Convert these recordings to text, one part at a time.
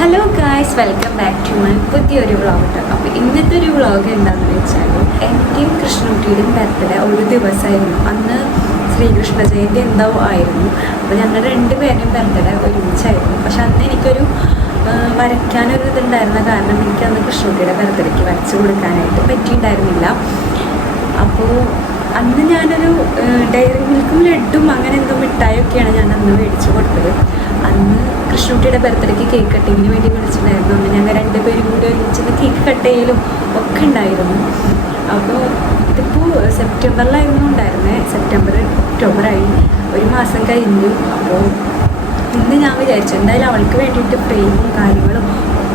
Hello guys, welcome back to my പുതിയൊരു vlog കേട്ടോ. അപ്പോൾ ഇന്നത്തെ ഒരു വ്ളോഗ് എന്താണെന്ന് വെച്ചാൽ എൻ്റെയും കൃഷ്ണകുട്ടിയുടെയും ബർത്ത്ഡേ ഒരു ദിവസമായിരുന്നു. അന്ന് ശ്രീകൃഷ്ണ ജയന്തി എന്തോ ആയിരുന്നു. അപ്പോൾ ഞങ്ങളുടെ രണ്ടുപേരുടെയും ബർത്ത്ഡേ ഒരുമിച്ചായിരുന്നു. പക്ഷെ അന്ന് എനിക്കൊരു വരയ്ക്കാനൊരു ഇതുണ്ടായിരുന്ന കാരണം എനിക്ക് അന്ന് കൃഷ്ണകുട്ടിയുടെ ബർത്ത്ഡേക്ക് വരച്ച് കൊടുക്കാനായിട്ട് പറ്റിയിട്ടുണ്ടായിരുന്നില്ല. അപ്പോൾ അന്ന് ഞാനൊരു ഡയറി മിൽക്കും ലഡ്ഡും അങ്ങനെ എന്തോ മിഠായിയൊക്കെയാണ് ഞാൻ അന്ന് മേടിച്ച് കൊടുത്തത്. അന്ന് കൃഷ്ണകുട്ടിയുടെ ബർത്ത്ഡേക്ക് കേക്ക് കട്ടിങ്ങിന് വേണ്ടി വിളിച്ചിട്ടുണ്ടായിരുന്നു. അന്ന് ഞങ്ങൾ രണ്ടുപേരും കൂടി ഒരുമിച്ച് കേക്ക് കട്ട് ചെയ്യലും ഒക്കെ ഉണ്ടായിരുന്നു. അപ്പോൾ ഇതിപ്പോൾ സെപ്റ്റംബറിലായിരുന്നു ഉണ്ടായിരുന്നത്. സെപ്റ്റംബർ ഒക്ടോബറായി, ഒരു മാസം കഴിഞ്ഞു. അപ്പോൾ ഇന്ന് ഞാൻ വിചാരിച്ചു എന്തായാലും അവൾക്ക് വേണ്ടിയിട്ട് ഫ്രെയിമും കാര്യങ്ങളും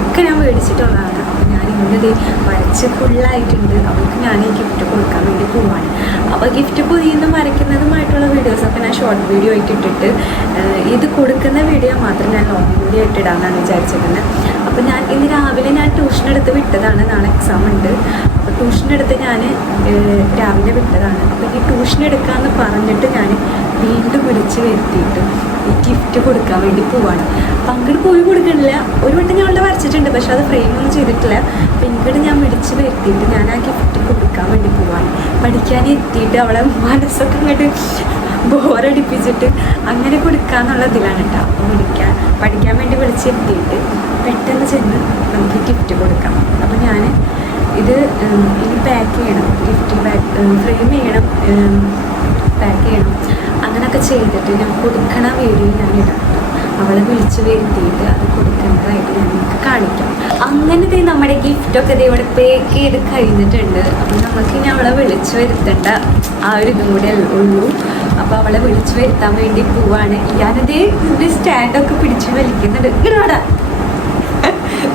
ഒക്കെ ഞാൻ മേടിച്ചിട്ടുള്ളതാണ്. അപ്പോൾ ഞാൻ ഇന്നത് വരച്ച് ഫുള്ളായിട്ടുണ്ട്. അവൾക്ക് ഞാൻ ഈ ഗിഫ്റ്റ് കൊടുക്കാൻ വേണ്ടി പോവാണ്. അപ്പോൾ ഗിഫ്റ്റ് പൊതിയുന്നതും വരയ്ക്കുന്നതുമായിട്ടുള്ള വീഡിയോസൊക്കെ ഞാൻ ഷോർട്ട് വീഡിയോ ആയിട്ട് ഇട്ടിട്ട് ഇത് കൊടുക്കുന്ന വീഡിയോ മാത്രം ഞാൻ ലോങ് വീഡിയോ ആയിട്ട് ഇടാമെന്നാണ് വിചാരിച്ചിരുന്നത്. അപ്പോൾ ഞാൻ ഇന്ന് രാവിലെ ഞാൻ ട്യൂഷൻ എടുത്ത് വിട്ടതാണ്. നാളെ എക്സാം ഉണ്ട്. അപ്പോൾ ട്യൂഷൻ എടുത്ത് ഞാൻ രാവിലെ വിട്ടതാണ്. അപ്പോൾ ഈ ട്യൂഷൻ എടുക്കാമെന്ന് പറഞ്ഞിട്ട് ഞാൻ വീണ്ടും വിളിച്ച് വരുത്തിയിട്ട് ഈ ഗിഫ്റ്റ് കൊടുക്കാൻ വേണ്ടി പോവാണ്. അപ്പം അങ്ങോട്ട് പോയി കൊടുക്കണില്ല. ഒരു വട്ടം ഞാൻ അവളുടെ വരച്ചിട്ടുണ്ട്, പക്ഷെ അത് ഫ്രെയിമൊന്നും ചെയ്തിട്ടില്ല. അപ്പം ഇങ്ങോട്ട് ഞാൻ വിളിച്ച് വരുത്തിയിട്ട് ഞാൻ ആ ഗിഫ്റ്റ് കൊടുക്കാൻ വേണ്ടി പോവാണ്. പഠിക്കാൻ എത്തിയിട്ട് അവളെ മനസ്സൊക്കെ ഇങ്ങോട്ട് ബോറടിപ്പിച്ചിട്ട് അങ്ങനെ കൊടുക്കാന്നുള്ള ഇതിലാണ് കേട്ടോ. അപ്പോൾ പഠിക്കാൻ വേണ്ടി വിളിച്ചെത്തിയിട്ട് പെട്ടെന്ന് ചെന്ന് നമുക്ക് ഗിഫ്റ്റ് കൊടുക്കാം. അപ്പോൾ ഞാൻ ഇത് ഇനി പാക്ക് ചെയ്യണം, ഗിഫ്റ്റ് ഫ്രെയിം ചെയ്യണം, പാക്ക് ചെയ്യണം. അങ്ങനെയൊക്കെ ചെയ്തിട്ട് ഞാൻ കൊടുക്കണ വീഡിയോ ഞാൻ ഇടാം. അവളെ വിളിച്ച് വരുത്തിയിട്ട് അത് കൊടുക്കേണ്ടതായിട്ട് ഞാൻ നിങ്ങൾക്ക് കാണിക്കാം. അങ്ങനത്തെ നമ്മുടെ ഗിഫ്റ്റൊക്കെ ഇവിടെ പാക്ക് ചെയ്ത് കഴിഞ്ഞിട്ടുണ്ട്. അപ്പം നമുക്ക് ഇനി അവളെ വിളിച്ച് വരുത്തേണ്ട ആ ഒരു ഇതും കൂടെ ഉള്ളൂ. അപ്പോൾ അവളെ വിളിച്ച് വരുത്താൻ വേണ്ടി പോവാണ്. ഞാനത് ഇതിൻ്റെ സ്റ്റാൻഡൊക്കെ പിടിച്ച് വലിക്കുന്നുണ്ട്. ഇങ്ങോട്ടാ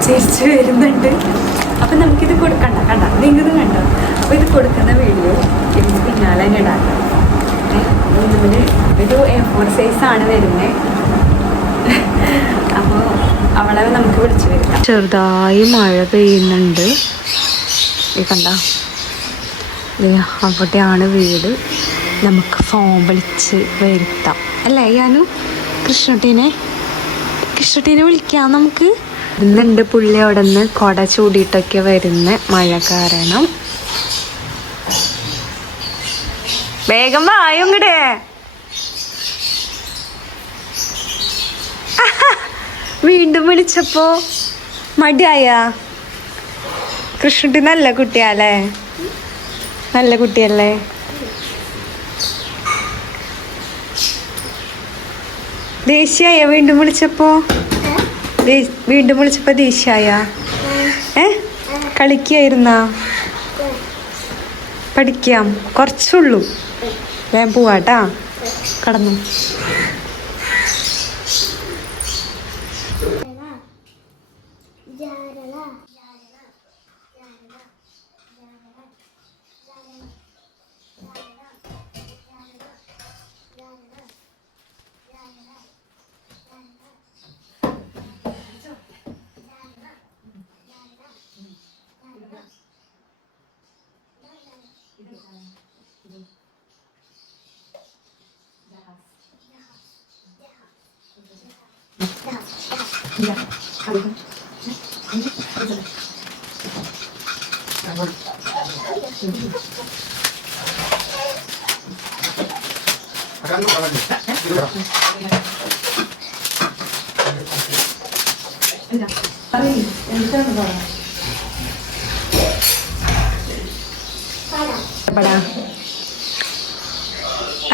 ചിരിച്ച് വരുന്നുണ്ട്. അപ്പം നമുക്കിത് കൊടുക്കണ്ട, കണ്ട നിങ്ങത് കണ്ടോ. അപ്പോൾ ഇത് കൊടുക്കുന്ന വീഡിയോ എനിക്ക് പിന്നാലെ തന്നെ ഇടാം. നമ്മൾ ഒരു A4 സൈസാണ് വരുന്നത്. അപ്പോൾ അവളെ നമുക്ക് വിളിച്ചു വരുത്താം. ചെറുതായി മഴ പെയ്യുന്നുണ്ട്. ഈ കണ്ട അവിടെയാണ് വീട്. നമുക്ക് ഫോൺ വിളിച്ച് വരുത്താം അല്ലേ ഞാനും കൃഷ്ണട്ടീനെ വിളിക്കാം. നമുക്ക് ഇന്നുണ്ട് പുള്ളി അവിടെ നിന്ന് കുട ചൂടിയിട്ടൊക്കെ വരുന്ന മഴ കാരണം. വേഗം വായോ ഇങ്ങടെ. വീണ്ടും വിളിച്ചപ്പോ മടിയായ. കൃഷ്ണട്ടി നല്ല കുട്ടിയല്ലേ, നല്ല കുട്ടിയല്ലേ. ദേഷ്യായ വീണ്ടും വിളിച്ചപ്പോ ദേഷ്യായ? കളിക്കായിരുന്നാ? പഠിക്കാം, കുറച്ചുള്ളൂ. വേഗം പോവാട്ടാ, കടന്നു.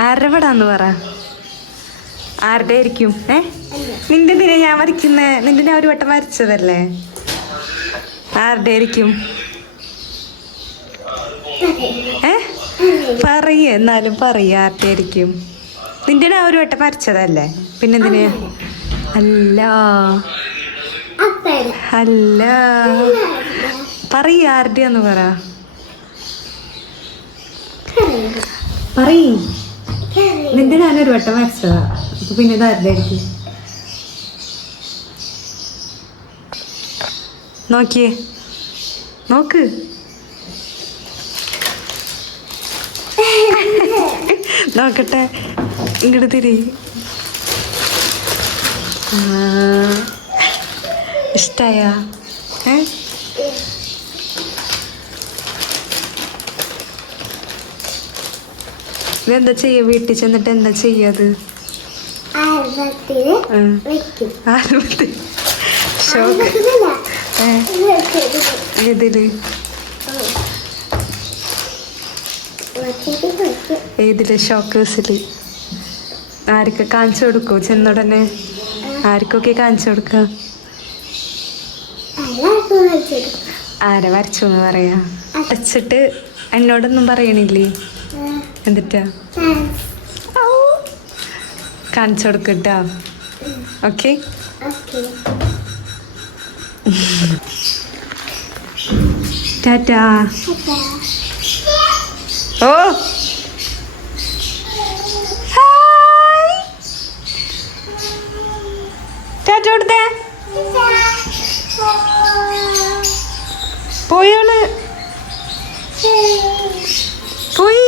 ആരുടെ പടാന്ന് പറ. ആരുടെ ആയിരിക്കും? നിന്റെ എന്തിനാ ഞാൻ വരയ്ക്കുന്നേ? നിന്റെ ഞാൻ ഒരു വട്ടം വരച്ചതല്ലേ. ആരുടെ ആയിരിക്കും? എന്നാലും ആരുടെ ആയിരിക്കും? നിന്റെ ഞാൻ ഒരു വട്ടം വരച്ചതല്ലേ, പിന്നെന്തിനാ? അല്ല ആരുടെയാന്ന് പറ. നിന്റെ ഞാനൊരു വട്ടം വരച്ചതാ. അപ്പൊ പിന്നെ ഇത് ആരുടെ ആയിരിക്കും? നോക്കിയേ, നോക്ക്. നോക്കട്ടെ, ഇങ്ങോട്ട് തിരി. ഇഷ്ടായ ഇതെന്താ ചെയ്യ? വീട്ടിൽ ചെന്നിട്ട് എന്താ ചെയ്യത്? ഏതില്? ഷോക്കേഴ്സില്. ആർക്ക് കാണിച്ചു കൊടുക്കോ ചെന്നുടനെ? ആർക്കൊക്കെ കാണിച്ചു കൊടുക്ക? ആരെ വരച്ചു എന്ന് പറയാ? വരച്ചിട്ട് എന്നോടൊന്നും പറയണില്ലേ? എന്നിട്ടാ കാണിച്ചു കൊടുക്കട്ടോ. ഓക്കെ. ടാറ്റാ. ഓ ഹായ്. ടാറ്റ കൊടുത്തേ. പോയോള് പോയി.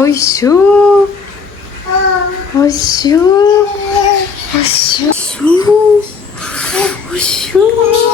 ഒയ്യോ ഒയ്യോ ഒയ്യോ ഒയ്യോ.